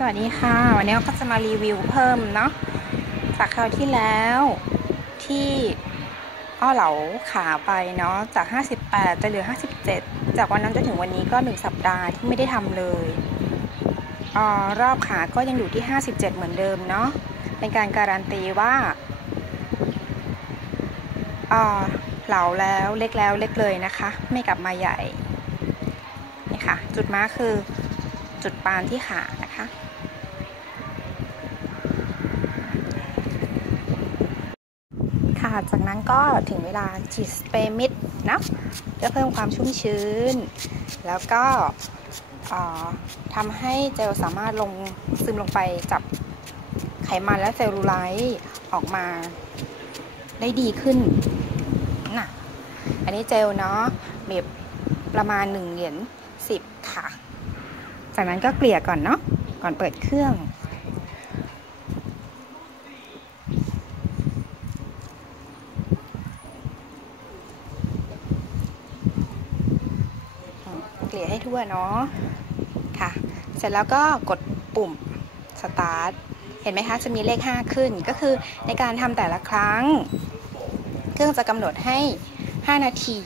สวัสดีค่ะ วันนี้เราก็จะมารีวิวเพิ่มเนาะจากคราวที่แล้วที่อ้อเหลาขาไปเนาะจาก 58 จะเหลือ 57 จากวันนั้นจนถึงวันนี้ก็ 1 สัปดาห์ที่ไม่ได้ทำเลยออรอบขาก็ยังอยู่ที่ 57 เหมือนเดิมเนาะเป็นการการันตีว่าออเหลาแล้วเล็กแล้วเล็กเลยนะคะ ไม่กลับมาใหญ่นี่ค่ะ จุดมาคือจุดปานที่ขานะคะ ค่ะ จากนั้นก็ถึงเวลาฉีดสเปรย์มิดนะเพื่อเพิ่มความชุ่มชื้น แล้วก็ทำให้เจลสามารถลงซึมลงไปจับไขมันและเซลลูไลท์ออกมาได้ดีขึ้นนะอันนี้เจลเนาะแบบประมาณ 1 เหรียญ10 ค่ะ จากนั้นก็เกลี่ยก่อนเนาะก่อนเปิดเครื่อง ลี่ยให้ทั่วเนาะค่ะ เสร็จแล้วก็กดปุ่มสตาร์ทเห็นไหมคะ จะมีเลข 5 ขึ้น ก็คือในการทำแต่ละครั้ง เครื่องจะกำหนดให้ 5 นาที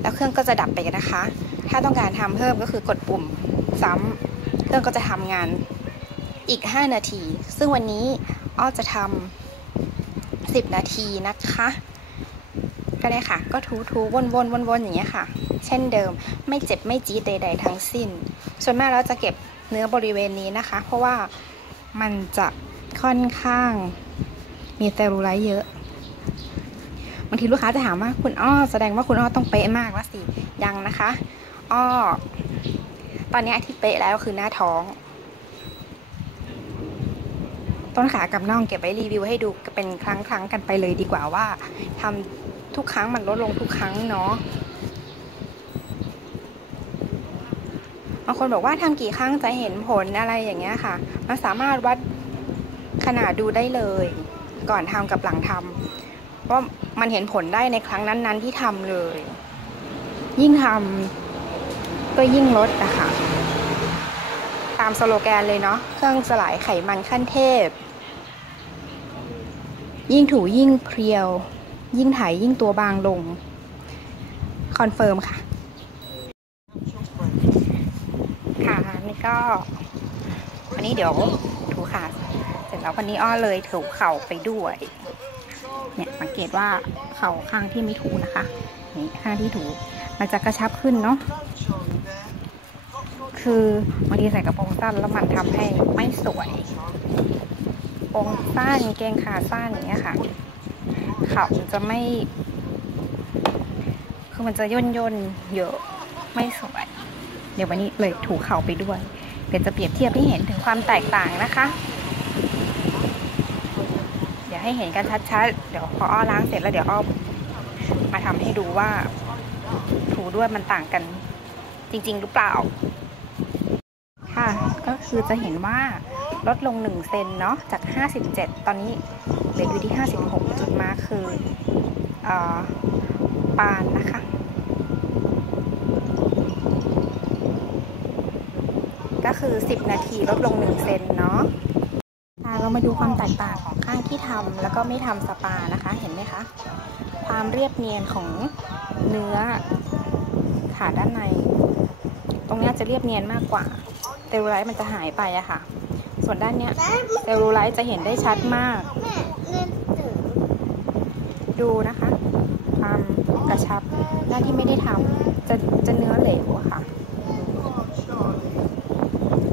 แล้วเครื่องก็จะดับไปนนะคะ ถ้าต้องการทำเพิ่มก็คือกดปุ่มซ้ำเครื่องก็จะทำงานอีก 5 นาที ซึ่งวันนี้อ้อจะทำ10 นาทีนะคะ ก็ได้ค่ะ ก็ทูทูวนวนวนวนอย่างเงี้ยค่ะ เช่นเดิมไม่เจ็บไม่จี๊ดใด ๆ ทั้งสิ้น ส่วนมากเราจะเก็บเนื้อบริเวณนี้นะคะ เพราะว่ามันจะค่อนข้างมีเซลลูไลท์เยอะบางทีลูกค้าจะถามว่าคุณอ้อแสดงว่าคุณอ้อต้องเป๊ะมากแล้วสิยังนะคะอ้อตอนนี้ที่เป๊ะแล้วคือหน้าท้อง ต้นขากับน่องเก็บไว้รีวิวให้ดูเป็นครั้งครั้งกันไปเลยดีกว่าว่าทำ ทุกครั้งมันลดลงทุกครั้งเนาะบางคนบอกว่าทำกี่ครั้งจะเห็นผลอะไรอย่างเงี้ยค่ะ มันสามารถวัดขนาดดูได้เลย ก่อนทำกับหลังทำว่ามันเห็นผลได้ในครั้งนั้น ๆ ที่ทำเลย ยิ่งทำก็ยิ่งลดนะคะตามสโลแกนเลยเนาะเครื่องสลายไขมันขั้นเทพ ยิ่งถูยิ่งเพรียว ยิ่งถ่ายยิ่งตัวบางลง คอนเฟิร์มค่ะ ค่ะนี่ก็วันนี้เดี๋ยวถูขาเสร็จแล้ววันนี้อ้อเลยถูเข่าไปด้วย เนี่ยสังเกตว่าเข่าข้างที่ไม่ถูนะคะ นี่ข้างที่ถูมันจะกระชับขึ้นเนาะคือบางทีใส่กระโปรงสั้นแล้วมันทำให้ไม่สวยโปรงสั้นเกงขาสั้นอย่างเงี้ยค่ะ ขามันจะไม่ คือมันจะย่นย่นเยอะไม่สวยเดี๋ยววันนี้เลยถูเข่าไปด้วย เดี๋ยวจะเปรียบเทียบให้เห็นถึงความแตกต่างนะคะ เดี๋ยวให้เห็นกันชัดๆ เดี๋ยวพออ้อล้างเสร็จแล้วเดี๋ยวอ้อมาทำให้ดูว่า ถูด้วยมันต่างกัน จริง ๆ หรือเปล่า ค่ะ ก็คือจะเห็นว่า ลดลง 1 เซนเนาะจาก 57 ตอนนี้เหลืออยู่ที่ 56 จุดมาคืออปานนะคะ ก็คือ 10 นาทีลดลง 1 เซนเนาะเรามาดูความแตกต่างของข้างที่ทำแล้วก็ไม่ทำสปานะคะเห็นไหมคะ ความเรียบเนียนของเนื้อขาด้านใน ตรงนี้จะเรียบเนียนมากกว่า เซลลูไลท์มันจะหายไปอะค่ะ ส่วนด้านเนี้ยเซลลูไลท์จะเห็นได้ชัดมาก ดูนะคะความกระชับด้านที่ไม่ได้ทำจะจะเนื้อเหลวค่ะ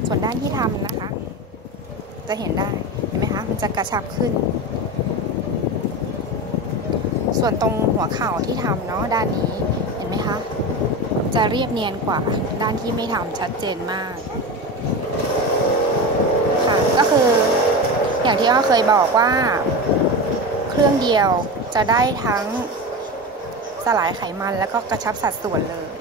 ส่วนด้านที่ทำนะคะ จะเห็นได้เห็นไหมคะมันจะกระชับขึ้น ส่วนตรงหัวเข่าที่ทำเนาะด้านนี้เห็นไหมคะจะเรียบเนียนกว่าด้านที่ไม่ทำชัดเจนมาก ก็คืออย่างที่อ้อเคยบอกว่า เครื่องเดียวจะได้ทั้งสลายไขมันแล้วก็กระชับสัดส่วนเลย